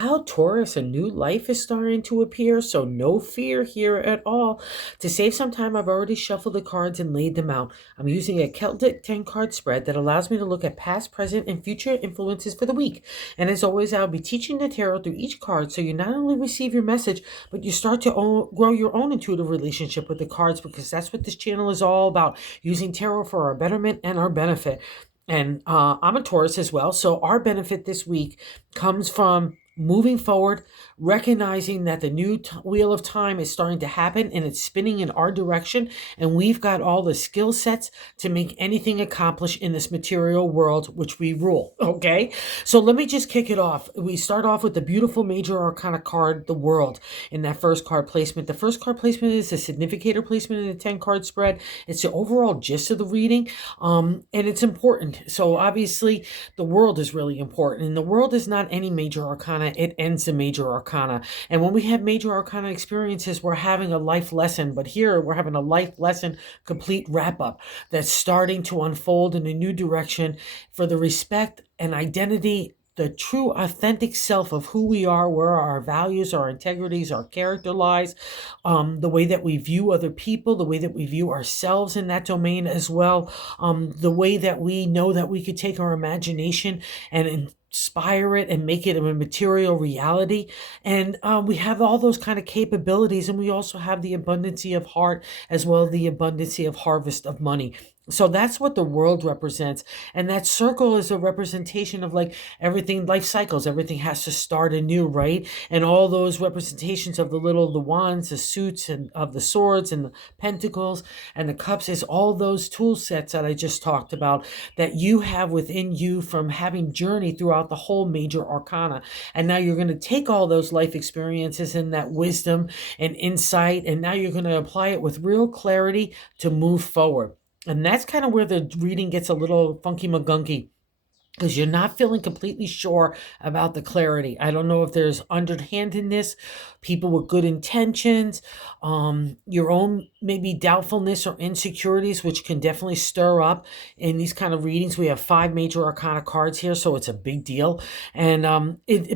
How Taurus, a new life is starting to appear, so no fear here at all. To save some time, I've already shuffled the cards and laid them out. I'm using a Celtic 10 card spread that allows me to look at past, present, and future influences for the week. And as always, I'll be teaching the tarot through each card so you not only receive your message, but you start to grow your own intuitive relationship with the cards, because that's what this channel is all about, using tarot for our betterment and our benefit. And I'm a Taurus as well, so our benefit this week comes from moving forward, recognizing that the new wheel of time is starting to happen and it's spinning in our direction. And we've got all the skill sets to make anything accomplished in this material world, which we rule. Okay. So let me just kick it off. We start off with the beautiful major arcana card, the world, in that first card placement. The first card placement is a significator placement in the 10 card spread. It's the overall gist of the reading. And it's important. So obviously the world is really important, and the world is not any major arcana. It ends the major arcana. And when we have major arcana experiences, we're having a life lesson. But here we're having a life lesson complete wrap up that's starting to unfold in a new direction for the respect and identity, the true authentic self of who we are, where our values, our integrities, our character lies, the way that we view other people, the way that we view ourselves in that domain as well, the way that we know that we could take our imagination and inspire it and make it a material reality. And we have all those kind of capabilities, and we also have the abundancy of heart as well as the abundancy of harvest of money. So that's what the world represents. And that circle is a representation of like everything, life cycles, everything has to start anew, right? And all those representations of the wands, the suits, and of the swords and the pentacles and the cups is all those tool sets that I just talked about that you have within you from having journeyed throughout the whole major arcana. And now you're going to take all those life experiences and that wisdom and insight, and now you're going to apply it with real clarity to move forward. And that's kind of where the reading gets a little funky magunky, because you're not feeling completely sure about the clarity. I don't know if there's underhandedness, people with good intentions, your own maybe doubtfulness or insecurities, which can definitely stir up in these kind of readings. We have 5 major arcana cards here, so it's a big deal. And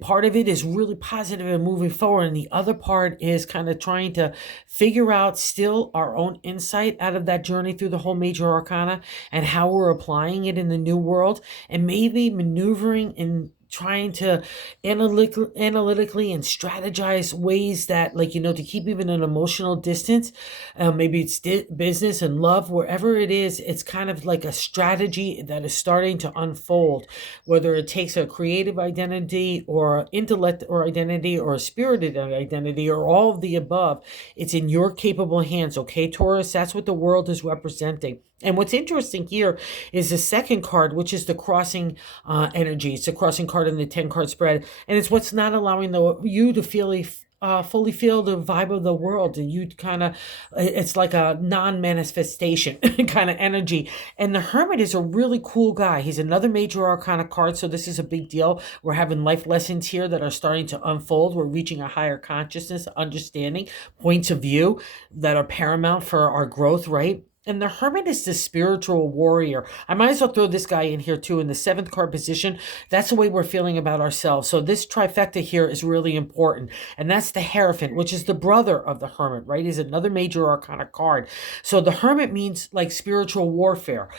part of it is really positive and moving forward, and the other part is kind of trying to figure out still our own insight out of that journey through the whole major arcana and how we're applying it in the new world, and maybe maneuvering and trying to analytically and strategize ways that, like, to keep even an emotional distance. Maybe it's business and love, wherever it is, it's kind of like a strategy that is starting to unfold, whether it takes a creative identity or intellect or identity or a spirited identity or all of the above. It's in your capable hands. Okay, Taurus, that's what the world is representing. And what's interesting here is the second card, which is the crossing energy. It's a crossing card in the 10 card spread. And it's what's not allowing you to fully feel the vibe of the world. And you kind of, it's like a non-manifestation kind of energy. And the Hermit is a really cool guy. He's another major arcana card. So this is a big deal. We're having life lessons here that are starting to unfold. We're reaching a higher consciousness, understanding, points of view that are paramount for our growth, right? And the Hermit is the spiritual warrior. I might as well throw this guy in here too in the 7th card position. That's the way we're feeling about ourselves. So this trifecta here is really important. And that's the Hierophant, which is the brother of the Hermit, right? He's another major arcana card. So the Hermit means like spiritual warfare.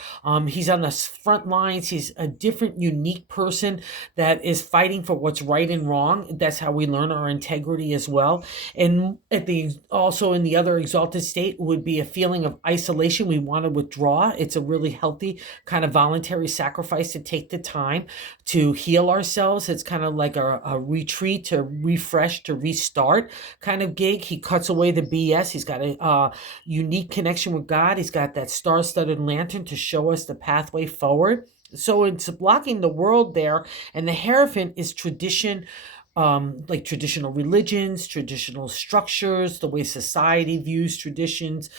He's on the front lines. He's a different, unique person that is fighting for what's right and wrong. That's how we learn our integrity as well. And also in the other exalted state would be a feeling of isolation. We want to withdraw. It's a really healthy kind of voluntary sacrifice to take the time to heal ourselves. It's kind of like a retreat, to refresh, to restart kind of gig. He cuts away the BS. He's got a unique connection with God. He's got that star-studded lantern to show us the pathway forward. So it's blocking the world there. And the Hierophant is tradition, like traditional religions, traditional structures, the way society views traditions.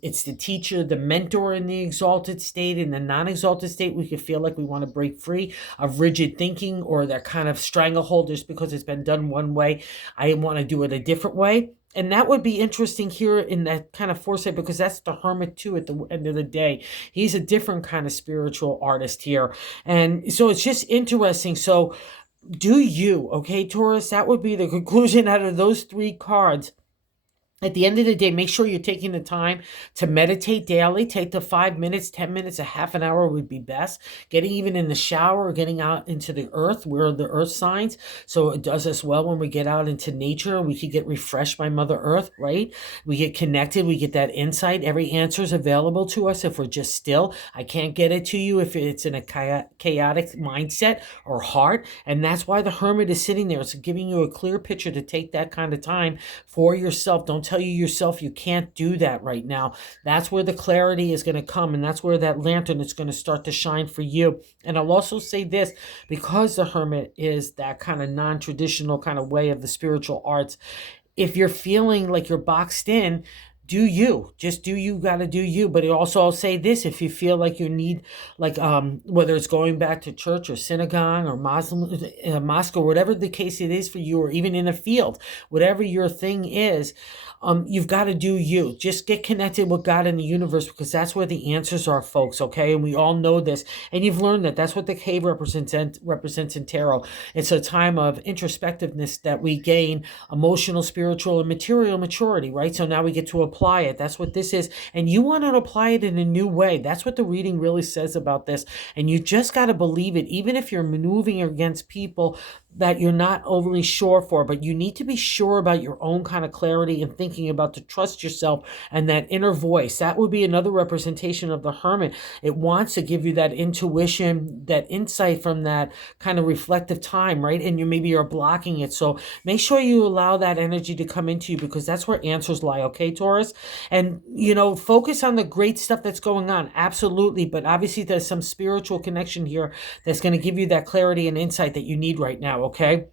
It's the teacher, the mentor in the exalted state. In the non-exalted state, we could feel like we want to break free of rigid thinking or that kind of stranglehold just because it's been done one way. I want to do it a different way. And that would be interesting here in that kind of foresight, because that's the Hermit too at the end of the day. He's a different kind of spiritual artist here. And so it's just interesting. So Do you, okay, Taurus? That would be the conclusion out of those three cards. At the end of the day, make sure you're taking the time to meditate daily. Take the 5 minutes, 10 minutes, a half an hour would be best. Getting even in the shower or getting out into the earth, where the earth signs. So it does us well when we get out into nature. We could get refreshed by Mother Earth, right? We get connected. We get that insight. Every answer is available to us if we're just still. I can't get it to you if it's in a chaotic mindset or heart. And that's why the hermit is sitting there. It's giving you a clear picture to take that kind of time for yourself. Don't tell yourself you can't do that right now. That's where the clarity is going to come, and that's where that lantern is going to start to shine for you. And I'll also say this, because the hermit is that kind of non-traditional kind of way of the spiritual arts, if you're feeling like you're boxed in, do you just do you got to do you. But also I'll say this, if you feel like you need, like whether it's going back to church or synagogue or Muslim mosque or whatever the case it is for you, or even in a field, whatever your thing is, you've got to do you. Just get connected with God and the universe, because that's where the answers are, folks. Okay, and we all know this, and you've learned that. That's what the cave represents in tarot. It's a time of introspectiveness that we gain emotional, spiritual, and material maturity, right? So now we get to apply it. That's what this is, and you want to apply it in a new way. That's what the reading really says about this, and you just got to believe it, even if you're maneuvering against people that you're not overly sure for. But you need to be sure about your own kind of clarity and thinking about, to trust yourself and that inner voice. That would be another representation of the hermit. It wants to give you that intuition, that insight from that kind of reflective time, right? And maybe you're blocking it. So make sure you allow that energy to come into you, because that's where answers lie, okay, Taurus? And, focus on the great stuff that's going on. Absolutely. But obviously there's some spiritual connection here that's going to give you that clarity and insight that you need right now, okay?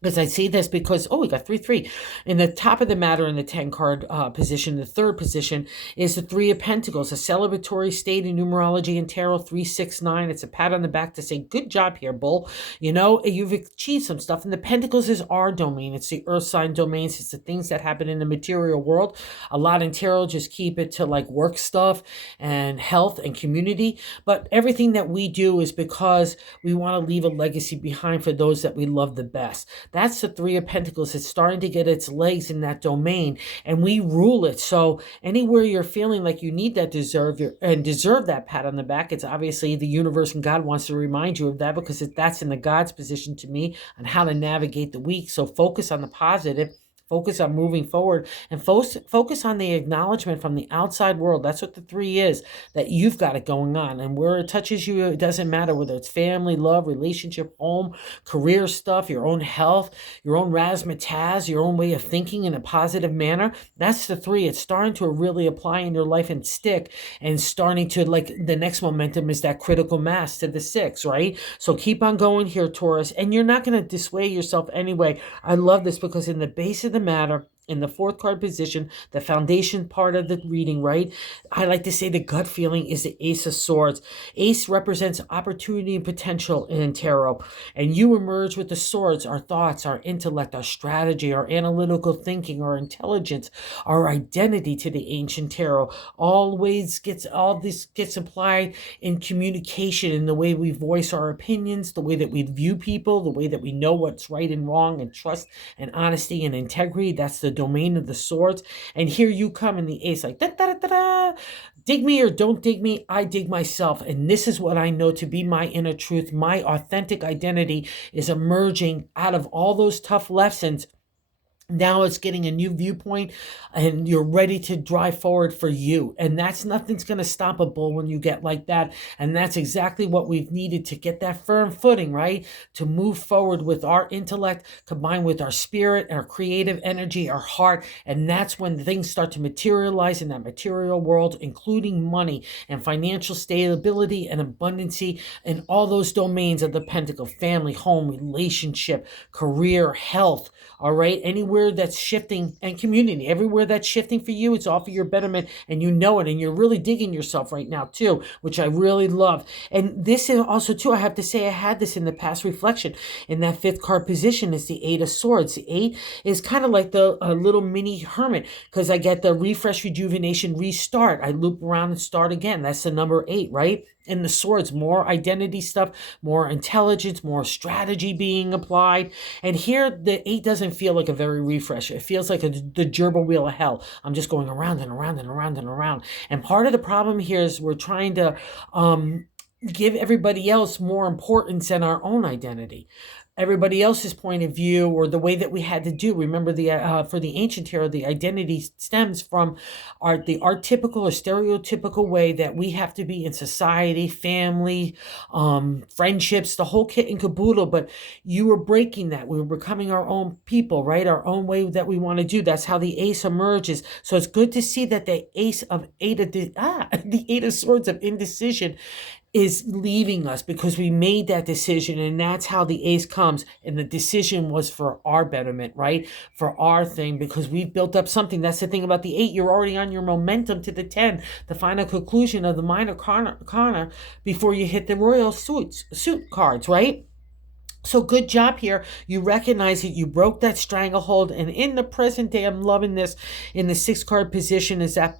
Because I see this, because, we got 3-3. In the top of the matter in the 10 card position, the third position is the Three of Pentacles, a celebratory state in numerology and tarot, 369. It's a pat on the back to say, good job here, bull. You've achieved some stuff. And the Pentacles is our domain. It's the earth sign domains. It's the things that happen in the material world. A lot in tarot just keep it to like work stuff and health and community. But everything that we do is because we want to leave a legacy behind for those that we love the best. That's the Three of Pentacles. It's starting to get its legs in that domain, and we rule it. So anywhere you're feeling like you need that deserve that pat on the back, it's obviously the universe and God wants to remind you of that, because that's in the God's position to me on how to navigate the week. So focus on the positive. Focus on moving forward, and focus on the acknowledgement from the outside world. That's what the 3 is, that you've got it going on. And where it touches you, it doesn't matter whether it's family, love, relationship, home, career stuff, your own health, your own razzmatazz, your own way of thinking in a positive manner. That's the 3. It's starting to really apply in your life and stick, and starting to, like, the next momentum is that critical mass to the 6, right? So keep on going here, Taurus, and you're not going to dissuade yourself anyway. I love this, because in the base of the matter, in the 4th card position, the foundation part of the reading, right? I like to say the gut feeling is the Ace of Swords. Ace represents opportunity and potential in tarot. And you emerge with the swords, our thoughts, our intellect, our strategy, our analytical thinking, our intelligence, our identity to the ancient tarot. All this gets applied in communication, in the way we voice our opinions, the way that we view people, the way that we know what's right and wrong, and trust and honesty and integrity. That's the domain of the swords. And here you come in the Ace, like da da da da. Dig me or don't dig me, I dig myself. And this is what I know to be my inner truth. My authentic identity is emerging out of all those tough lessons. Now it's getting a new viewpoint, and you're ready to drive forward for you. And nothing's going to stop a bull when you get like that. And that's exactly what we've needed to get that firm footing, right? To move forward with our intellect combined with our spirit, our creative energy, our heart. And that's when things start to materialize in that material world, including money and financial stability and abundancy in all those domains of the pentacle: family, home, relationship, career, health. All right. Anywhere that's shifting, and community, everywhere that's shifting for you, it's all for your betterment, and you know it, and you're really digging yourself right now too, which I really love. And this is also too, I have to say, I had this in the past reflection in that 5th card position is the 8 of Swords. The 8 is kind of like the little mini hermit, because I get the refresh, rejuvenation, restart. I loop around and start again. That's the number 8, right? In the swords, more identity stuff, more intelligence, more strategy being applied. And here, the 8 doesn't feel like a very refresh. It feels like the gerbil wheel of hell. I'm just going around and around and around and around. And part of the problem here is we're trying to give everybody else more importance than our own identity, everybody else's point of view, or the way that we had to do. Remember, for the ancient tarot, the identity stems from the archetypical or stereotypical way that we have to be in society, family, friendships, the whole kit and caboodle. But you were breaking that. We were becoming our own people, right? Our own way that we want to do. That's how the ace emerges. So it's good to see that the the 8 of swords of indecision is leaving us, because we made that decision, and that's how the ace comes. And the decision was for our betterment, right? For our thing, because we've built up something. That's the thing about the 8. You're already on your momentum to the 10, the final conclusion of the minor arcana before you hit the royal suit cards, right? So good job here. You recognize it. You broke that stranglehold. And in the present day, I'm loving this. In the 6 card position is that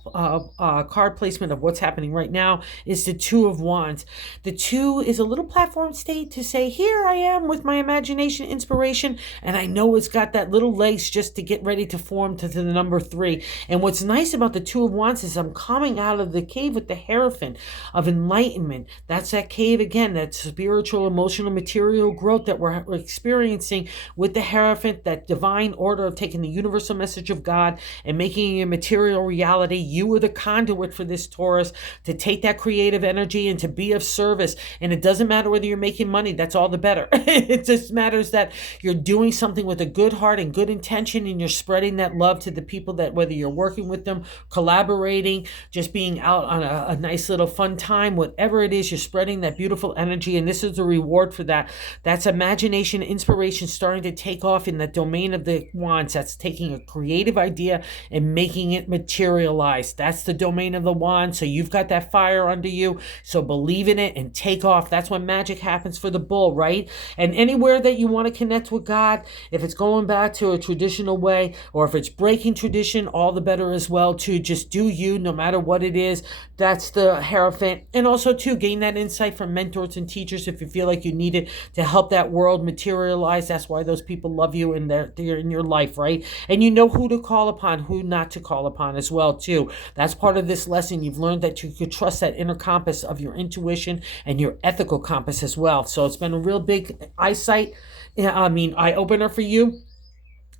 card placement of what's happening right now is the 2 of Wands. The 2 is a little platform state to say, here I am with my imagination, inspiration. And I know it's got that little legs just to get ready to form to the number 3. And what's nice about the 2 of Wands is I'm coming out of the cave with the Hierophant of enlightenment. That's that cave again, that spiritual, emotional, material growth that we're experiencing with the Hierophant, that divine order of taking the universal message of God and making it a material reality. You are the conduit for this, Taurus, to take that creative energy and to be of service. And it doesn't matter whether you're making money, that's all the better. It just matters that you're doing something with a good heart and good intention, and you're spreading that love to the people, that whether you're working with them, collaborating, just being out on a nice little fun time, whatever it is, you're spreading that beautiful energy. And this is a reward for that. That's imagination, inspiration starting to take off in the domain of the Wands. That's taking a creative idea and making it materialize. That's the domain of the Wands. So you've got that fire under you. So believe in it and take off. That's when magic happens for the bull, right? And anywhere that you want to connect with God, if it's going back to a traditional way, or if it's breaking tradition, all the better as well, to just do you, no matter what it is. That's the Hierophant. And also to gain that insight from mentors and teachers if you feel like you need it to help that world materialize. That's why those people love you and they're in your life, right? And you know who to call upon, who not to call upon as well too. That's part of this lesson. You've learned that you could trust that inner compass of your intuition and your ethical compass as well. So it's been a real big eye opener for you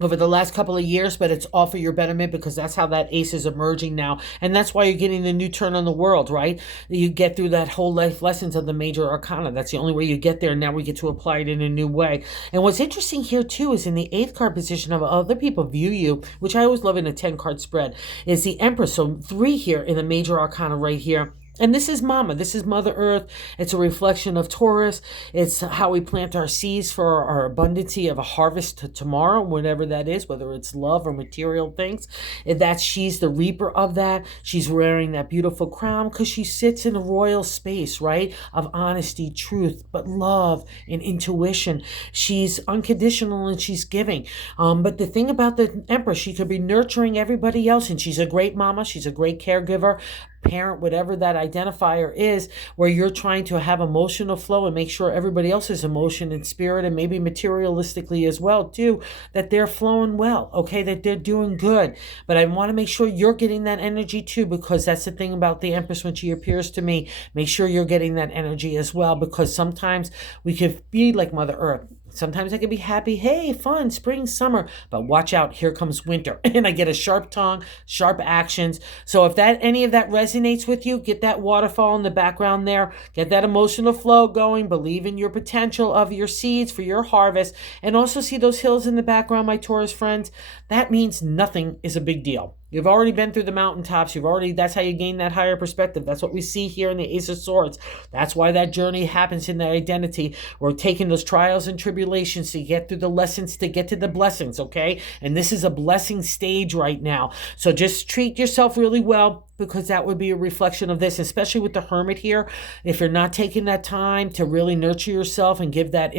over the last couple of years, but it's all for your betterment, because that's how that ace is emerging now. And that's why you're getting the new turn on the world, right? You get through that whole life lessons of the major arcana. That's the only way you get there. Now we get to apply it in a new way. And what's interesting here too is in the 8th card position of other people view you, which I always love in a 10 card spread, is the Empress. So 3 here in the major arcana right here. And this is Mama. This is Mother Earth. It's a reflection of Taurus. It's how we plant our seeds for our abundancy of a harvest to tomorrow, whatever that is, whether it's love or material things. And she's the reaper of that. She's wearing that beautiful crown because she sits in a royal space, right, of honesty, truth, but love and intuition. She's unconditional and she's giving. But the thing about the Empress, she could be nurturing everybody else, and she's a great mama. She's a great caregiver, parent, whatever that identifier is, where you're trying to have emotional flow and make sure everybody else's emotion and spirit, and maybe materialistically as well too, that they're flowing well, okay, that they're doing good. But I want to make sure you're getting that energy too, because that's the thing about the Empress when she appears to me. Make sure you're getting that energy as well, because sometimes we could be like Mother Earth. Sometimes I can be happy, hey, fun, spring, summer, but watch out, here comes winter. And I get a sharp tongue, sharp actions. So if any of that resonates with you, get that waterfall in the background there, get that emotional flow going, believe in your potential of your seeds for your harvest, and also see those hills in the background, my Taurus friends. That means nothing is a big deal. You've already been through the mountaintops. That's how you gain that higher perspective. That's what we see here in the Ace of Swords. That's why that journey happens in that identity. We're taking those trials and tribulations to get through the lessons, to get to the blessings, okay? And this is a blessing stage right now. So just treat yourself really well, because that would be a reflection of this, especially with the Hermit here. If you're not taking that time to really nurture yourself and give that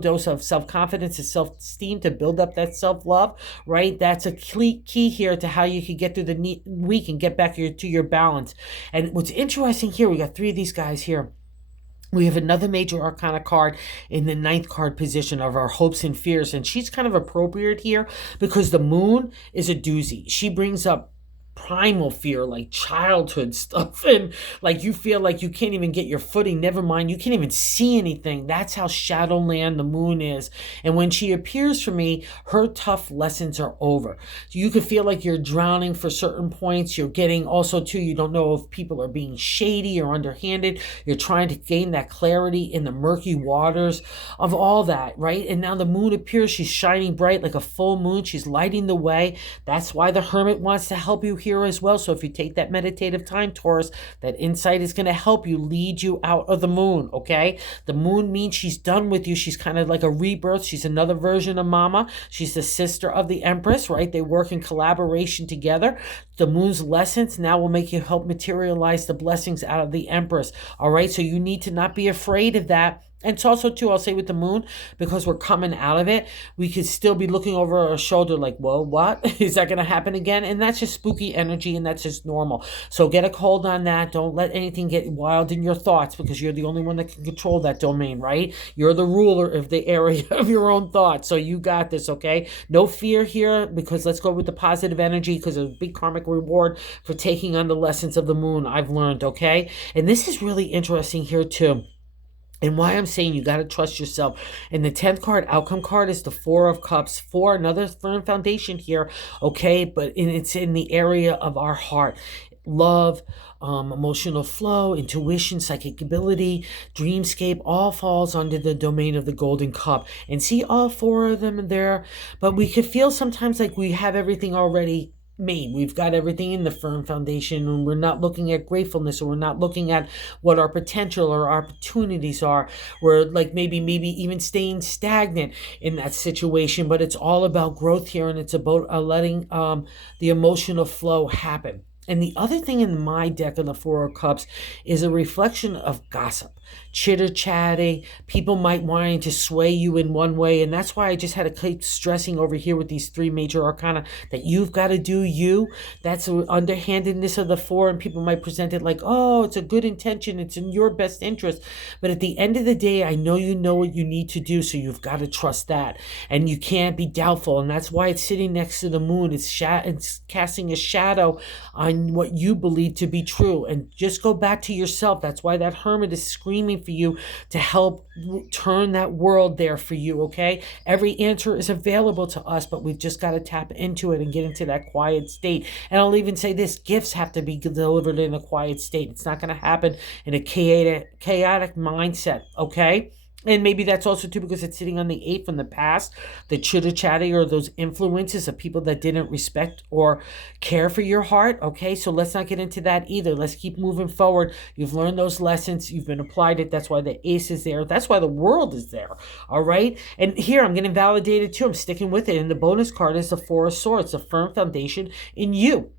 dose of self-confidence and self-esteem to build up that self-love, right? That's a key here to how how you can get through the week and get back to your balance. And what's interesting here, we got 3 of these guys here. We have another major arcana card in the 9th card position of our hopes and fears. And she's kind of appropriate here because the moon is a doozy. She brings up primal fear, like childhood stuff, and like you feel like you can't even get your footing, never mind you can't even see anything. That's how Shadowland the moon is. And when she appears for me, her tough lessons are over. So you could feel like you're drowning for certain points. You're getting also too, you don't know if people are being shady or underhanded. You're trying to gain that clarity in the murky waters of all that, right? And now the moon appears, she's shining bright like a full moon. She's lighting the way. That's why the hermit wants to help you here as well. So if you take that meditative time, Taurus, that insight is going to help you, lead you out of the moon, okay? The moon means she's done with you. She's kind of like a rebirth. She's another version of Mama. She's the sister of the Empress, right? They work in collaboration together. The moon's lessons now will make you help materialize the blessings out of the Empress, all right? So you need to not be afraid of that. And it's also, too, I'll say with the moon, because we're coming out of it, we could still be looking over our shoulder like, well, what? Is that going to happen again? And that's just spooky energy, and that's just normal. So get a hold on that. Don't let anything get wild in your thoughts, because you're the only one that can control that domain, right? You're the ruler of the area of your own thoughts. So you got this, okay? No fear here, because let's go with the positive energy, because there's a big karmic reward for taking on the lessons of the moon, I've learned, okay? And this is really interesting here, too. And why I'm saying you got to trust yourself. And the 10th card, outcome card, is the 4 of Cups. 4, another firm foundation here, okay? But it's in the area of our heart. Love, emotional flow, intuition, psychic ability, dreamscape, all falls under the domain of the golden cup. And see all 4 of them there. But we could feel sometimes like we have everything already made. We've got everything in the firm foundation, and we're not looking at gratefulness, or we're not looking at what our potential or opportunities are. We're like maybe even staying stagnant in that situation, but it's all about growth here, and it's about letting the emotional flow happen. And the other thing in my deck of the 4 of Cups is a reflection of gossip, chitter-chatting. People might want to sway you in one way, and that's why I just had to keep stressing over here with these 3 major arcana that you've got to do you. That's the underhandedness of the 4, and people might present it like, oh, it's a good intention, it's in your best interest. But at the end of the day, I know you know what you need to do, so you've got to trust that. And you can't be doubtful, and that's why it's sitting next to the moon. It's casting a shadow on what you believe to be true. And just go back to yourself. That's why that hermit is screaming for you to help turn that world there for you, okay? Every answer is available to us, but we've just got to tap into it and get into that quiet state. And I'll even say this, gifts have to be delivered in a quiet state. It's not going to happen in a chaotic mindset, okay? And maybe that's also too because it's sitting on the 8 from the past, the chitter-chatting or those influences of people that didn't respect or care for your heart. Okay, so let's not get into that either. Let's keep moving forward. You've learned those lessons. You've been applied it. That's why the ace is there. That's why the world is there. All right. And here I'm getting validated too. I'm sticking with it. And the bonus card is the 4 of Swords, a firm foundation in you.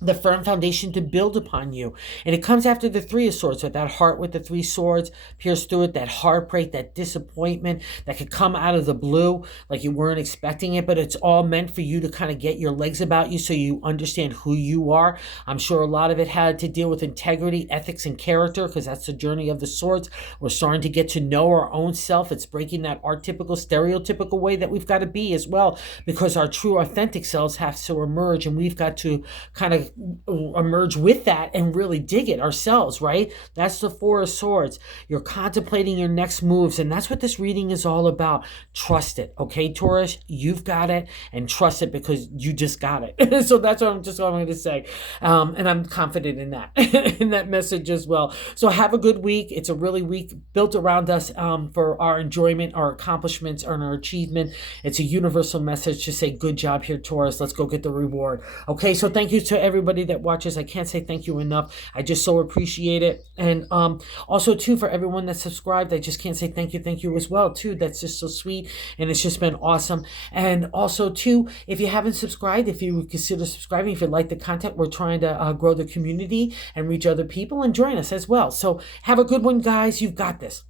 The firm foundation to build upon you. And it comes after the 3 of Swords, with that heart with the 3 swords pierced through it, that heartbreak, that disappointment that could come out of the blue like you weren't expecting it, but it's all meant for you to kind of get your legs about you so you understand who you are. I'm sure a lot of it had to deal with integrity, ethics, and character, because that's the journey of the swords. We're starting to get to know our own self. It's breaking that archetypical, stereotypical way that we've got to be as well, because our true authentic selves have to emerge, and we've got to kind of emerge with that and really dig it ourselves, right? That's the 4 of Swords. You're contemplating your next moves, and that's what this reading is all about. Trust it, okay, Taurus? You've got it, and trust it because you just got it. So that's what I'm going to say. And I'm confident in that, in that message as well. So have a good week. It's a really week built around us for our enjoyment, our accomplishments, and our achievement. It's a universal message to say, good job here, Taurus. Let's go get the reward. Okay, so thank you to everybody that watches. I can't say thank you enough. I just so appreciate it. And also too, for everyone that subscribed, I just can't say thank you as well too. That's just so sweet, and it's just been awesome. And also too, if you haven't subscribed, if you would consider subscribing, if you like the content, we're trying to grow the community and reach other people and join us as well. So have a good one, guys. You've got this.